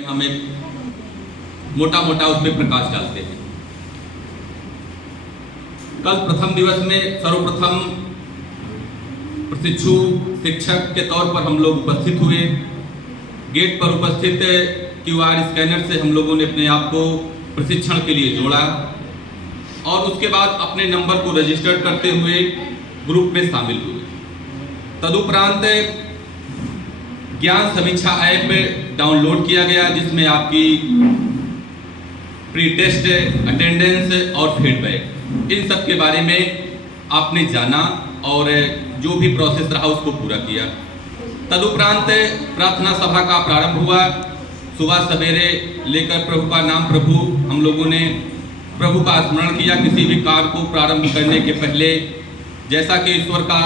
हम एक मोटा मोटा उस पर प्रकाश डालते हैं। कल प्रथम दिवस में सर्वप्रथम प्रशिक्षु शिक्षक के तौर पर हम लोग उपस्थित हुए। गेट पर उपस्थित QR स्कैनर से हम लोगों ने अपने आप को प्रशिक्षण के लिए जोड़ा और उसके बाद अपने नंबर को रजिस्टर करते हुए ग्रुप में शामिल हुए। तदुपरांत ज्ञान समीक्षा ऐप डाउनलोड किया गया जिसमें आपकी प्री टेस्ट अटेंडेंस और फीडबैक इन सब के बारे में आपने जाना और जो भी प्रोसेस रहा उसको पूरा किया। तदुपरांत प्रार्थना सभा का प्रारंभ हुआ। सुबह सवेरे लेकर प्रभु का नाम प्रभु हम लोगों ने प्रभु का स्मरण किया। किसी भी कार्य को प्रारंभ करने के पहले जैसा कि ईश्वर का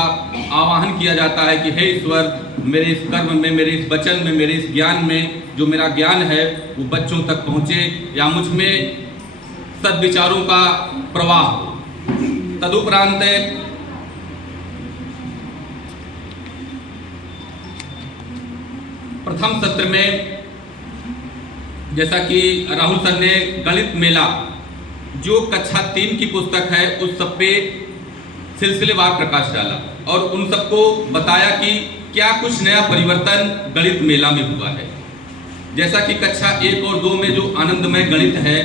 आवाहन किया जाता है कि हे ईश्वर, मेरे इस कर्म में, मेरे इस वचन में, मेरे इस ज्ञान में जो मेरा ज्ञान है वो बच्चों तक पहुँचे या मुझ में सद्विचारों का प्रवाह हो। तदुपरांत प्रथम सत्र में जैसा कि राहुल सर ने गणित मेला जो कक्षा 3 की पुस्तक है उस सब पे सिलसिलेवार प्रकाश डाला और उन सबको बताया कि क्या कुछ नया परिवर्तन गणित मेला में हुआ है। जैसा कि कक्षा 1 और 2 में जो आनंदमय गणित है,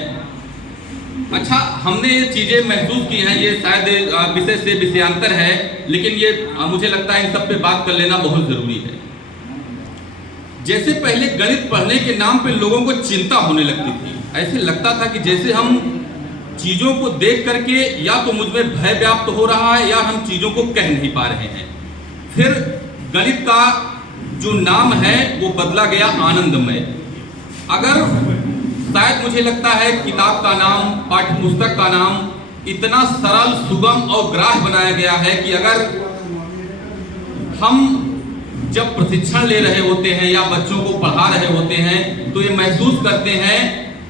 अच्छा हमने ये चीजें महसूस की हैं। ये शायद विषय से विषयांतर है लेकिन ये मुझे लगता है इन सब पे बात कर लेना बहुत जरूरी है। जैसे पहले गणित पढ़ने के नाम पे लोगों को चिंता होने लगती थी, ऐसे लगता था कि जैसे हम चीजों को देख करके या तो मुझमें भय व्याप्त हो रहा है या हम चीजों को कह नहीं पा रहे हैं। फिर गणित का जो नाम है वो बदला गया आनंदमय। अगर शायद मुझे लगता है किताब का नाम, पाठ्य पुस्तक का नाम इतना सरल, सुगम और ग्राह्य बनाया गया है कि अगर हम जब प्रशिक्षण ले रहे होते हैं या बच्चों को पढ़ा रहे होते हैं तो ये महसूस करते हैं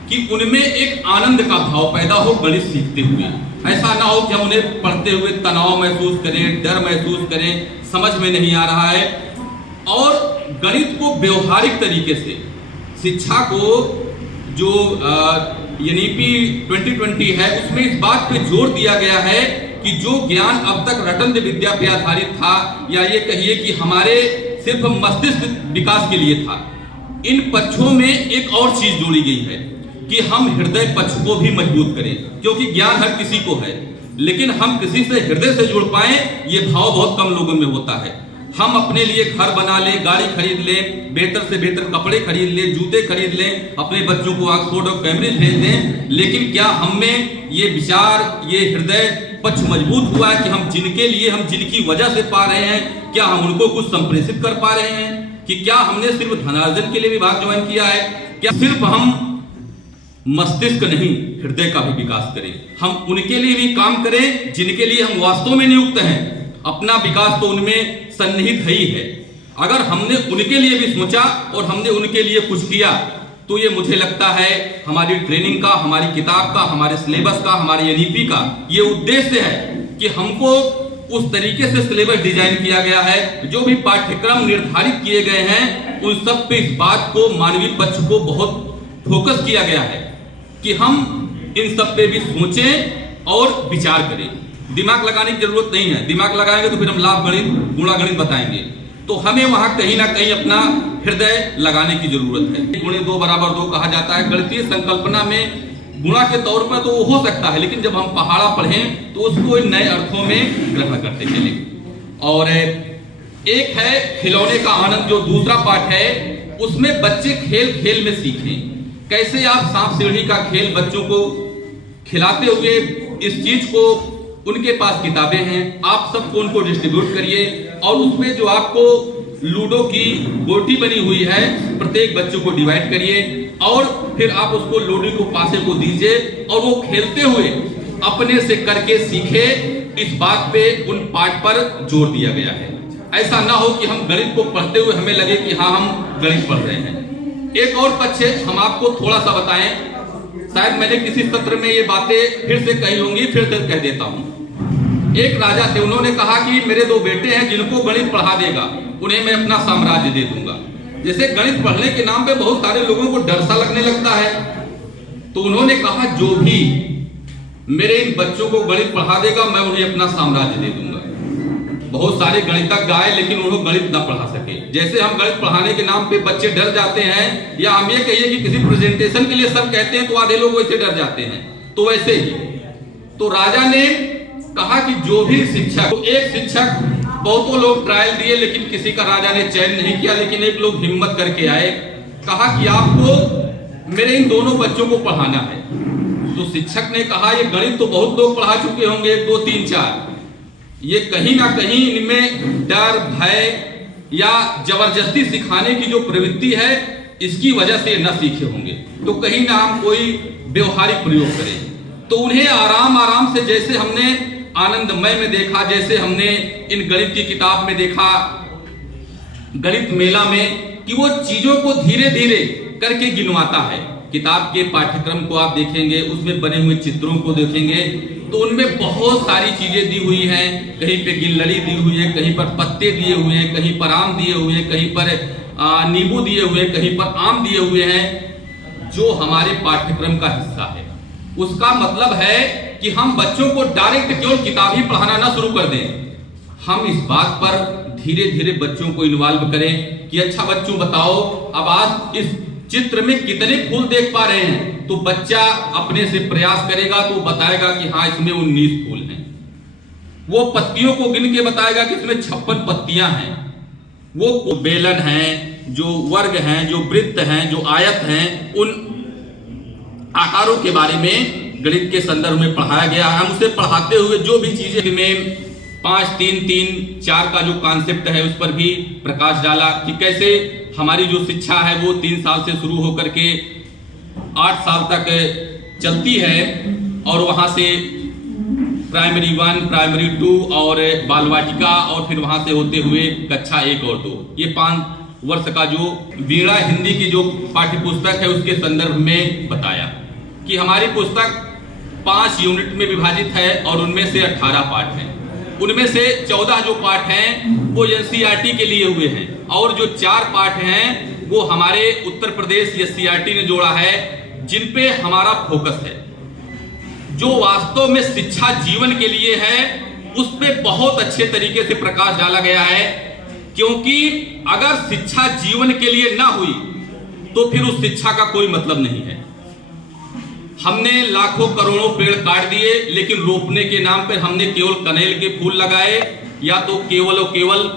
कि उनमें एक आनंद का भाव पैदा हो गणित सीखते हुए। ऐसा ना हो कि हम उन्हें पढ़ते हुए तनाव महसूस करें, डर महसूस करें, समझ में नहीं आ रहा है। और गणित को व्यवहारिक तरीके से शिक्षा को जो NEP 2020 है उसमें इस बात पे जोर दिया गया है कि जो ज्ञान अब तक रटंत विद्या पे आधारित था या ये कहिए कि हमारे सिर्फ मस्तिष्क विकास के लिए था, इन पक्षों में एक और चीज जोड़ी गई है कि हम हृदय पक्ष को भी मजबूत करें। क्योंकि ज्ञान हर किसी को है लेकिन हम किसी से हृदय से जुड़ पाए ये भाव बहुत कम लोगों में होता है। हम अपने लिए घर बना लें, गाड़ी खरीद लें, बेहतर से बेहतर कपड़े खरीद लें, जूते खरीद लें, अपने बच्चों को ऑक्सफोर्ड और कैम्ब्रिज भेज दें, लेकिन क्या हम में ये विचार, ये हृदय पक्ष मजबूत हुआ है कि हम जिनके लिए, हम जिनकी वजह से पा रहे हैं, क्या हम उनको कुछ संप्रेषित कर पा रहे हैं? कि क्या हमने सिर्फ धनार्जन के लिए विभाग ज्वाइन किया है? क्या सिर्फ हम मस्तिष्क नहीं हृदय का भी विकास करें? हम उनके लिए भी काम करें जिनके लिए हम वास्तव में नियुक्त हैं। अपना विकास तो उनमें सन्निहित है ही है। अगर हमने उनके लिए भी सोचा और हमने उनके लिए कुछ किया तो ये मुझे लगता है हमारी ट्रेनिंग का, हमारी किताब का, हमारे सिलेबस का, हमारे NEP का ये उद्देश्य है कि हमको उस तरीके से सिलेबस डिजाइन किया गया है, जो भी पाठ्यक्रम निर्धारित किए गए हैं उन सब पे इस बात को, मानवीय पक्ष को बहुत फोकस किया गया है कि हम इन सब पे भी सोचें और विचार करें। दिमाग लगाने की जरूरत नहीं है। दिमाग लगाएंगे तो फिर हम लाभ गणित, गुणा गणित बताएंगे, तो हमें वहां कहीं ना कहीं अपना हृदय लगाने की जरूरत है। गुणे 2 बराबर 2 कहा जाता है। गणितीय संकल्पना में गुणा के तौर पर तो हो सकता है लेकिन जब हम पहाड़ा पढ़ें तो उसको नए अर्थों में ग्रहण करते चले। और एक है खिलौने का आनंद, जो दूसरा पाठ है उसमें बच्चे खेल खेल में सीखें। कैसे आप सांप सीढ़ी का खेल बच्चों को खिलाते हुए इस चीज को, उनके पास किताबें हैं, आप सबको उनको डिस्ट्रीब्यूट करिए और उसमें जो आपको लूडो की गोटी बनी हुई है प्रत्येक बच्चों को डिवाइड करिए और फिर आप उसको लूडो को पासे को दीजिए और वो खेलते हुए अपने से करके सीखे। इस बात पे उन पाठ पर जोर दिया गया है। ऐसा ना हो कि हम गणित को पढ़ते हुए हमें लगे कि हाँ हम गणित पढ़ रहे हैं। एक और पक्ष हम आपको थोड़ा सा बताएं, शायद मैंने किसी सत्र में ये बातें फिर से कही होंगी, फिर से कह देता हूं। एक राजा थे, उन्होंने कहा कि मेरे 2 बेटे हैं जिनको गणित पढ़ा देगा उन्हें मैं अपना साम्राज्य दे दूंगा। जैसे गणित पढ़ने के नाम पे बहुत सारे लोगों को डर सा लगने लगता है, तो उन्होंने कहा जो भी मेरे इन बच्चों को गणित पढ़ा देगा मैं उन्हें अपना साम्राज्य दे दूंगा। बहुत सारे गणितज्ञ आए लेकिन उन्होंने गणित ना पढ़ा सके। जैसे हम गणित पढ़ाने के नाम पे बच्चे डर जाते हैं, या हम ये कहिए कि किसी प्रेजेंटेशन के लिए सर कहते हैं तो आधे लोग वैसे डर जाते हैं, तो वैसे ही तो राजा ने कहा कि जो भी शिक्षक, तो एक शिक्षक, बहुतों लोग ट्रायल दिए लेकिन किसी का राजा ने चयन नहीं किया, लेकिन एक लोग हिम्मत करके आए, कहा कि आपको मेरे इन दोनों बच्चों को पढ़ाना है। तो शिक्षक ने कहा ये गणित तो बहुत लोग पढ़ा चुके होंगे, 1 2 3 4, ये कहीं ना कहीं इनमें डर, भय या जबरदस्ती सिखाने की जो प्रवृत्ति है इसकी वजह से न सीखे होंगे, तो कहीं ना हम कोई व्यवहारिक प्रयोग करें। तो उन्हें आराम आराम से, जैसे हमने आनंदमय में देखा, जैसे हमने इन गणित की किताब में देखा, गणित मेला में, कि वो चीजों को धीरे धीरे करके गिनवाता है। किताब के पाठ्यक्रम को आप देखेंगे, उसमें बने हुए चित्रों को देखेंगे तो उनमें बहुत सारी चीजें दी हुई हैं। कहीं पे गिल्लड़ी दी हुई है, कहीं पर पत्ते दिए हुए हैं, कहीं पर आम दिए हुए हैं, कहीं पर नींबू दिए हुए हैं, कहीं पर आम दिए हुए हैं, जो हमारे पाठ्यक्रम का हिस्सा है। उसका मतलब है कि हम बच्चों को डायरेक्ट केवल किताब ही पढ़ाना ना शुरू कर दें, हम इस बात पर धीरे धीरे बच्चों को इन्वॉल्व करें कि अच्छा बच्चों बताओ अब आज इस चित्र में कितने फूल देख पा रहे हैं। तो बच्चा अपने से प्रयास करेगा तो बताएगा कि हाँ इसमें 19 फूल हैं। वो पत्तियों को गिन के बताएगा कि इसमें 56 पत्तियां हैं। वो बेलन हैं, जो वर्ग हैं, जो वृत्त हैं, जो आयत हैं, उन आकारों के बारे में गणित के संदर्भ में पढ़ाया गया है। हम उसे पढ़ाते हुए जो भी चीजें में 5 3 3 4 का जो कॉन्सेप्ट है उस पर भी प्रकाश डाला कि कैसे हमारी जो शिक्षा है वो 3 साल से शुरू होकर के 8 साल तक चलती है, और वहां से प्राइमरी 1, प्राइमरी 2 और बाल वाटिका, और फिर वहां से होते हुए कक्षा 1 और 2, ये 5 वर्ष का जो वीणा हिंदी की जो पाठ्य पुस्तक है उसके संदर्भ में बताया कि हमारी पुस्तक 5 यूनिट में विभाजित है और उनमें से 18 पाठ हैं। उनमें से 14 जो पाठ हैं वो एनसीईआरटी के लिए हुए हैं, और जो 4 पाठ हैं वो हमारे उत्तर प्रदेश एससीईआरटी ने जोड़ा है, जिन पे हमारा फोकस है। जो वास्तव में शिक्षा जीवन के लिए है उस पे बहुत अच्छे तरीके से प्रकाश डाला गया है, क्योंकि अगर शिक्षा जीवन के लिए ना हुई तो फिर उस शिक्षा का कोई मतलब नहीं है। हमने लाखों करोड़ों पेड़ काट दिए, लेकिन रोपने के नाम पर हमने केवल कनेल के फूल लगाए, या तो केवल और केवल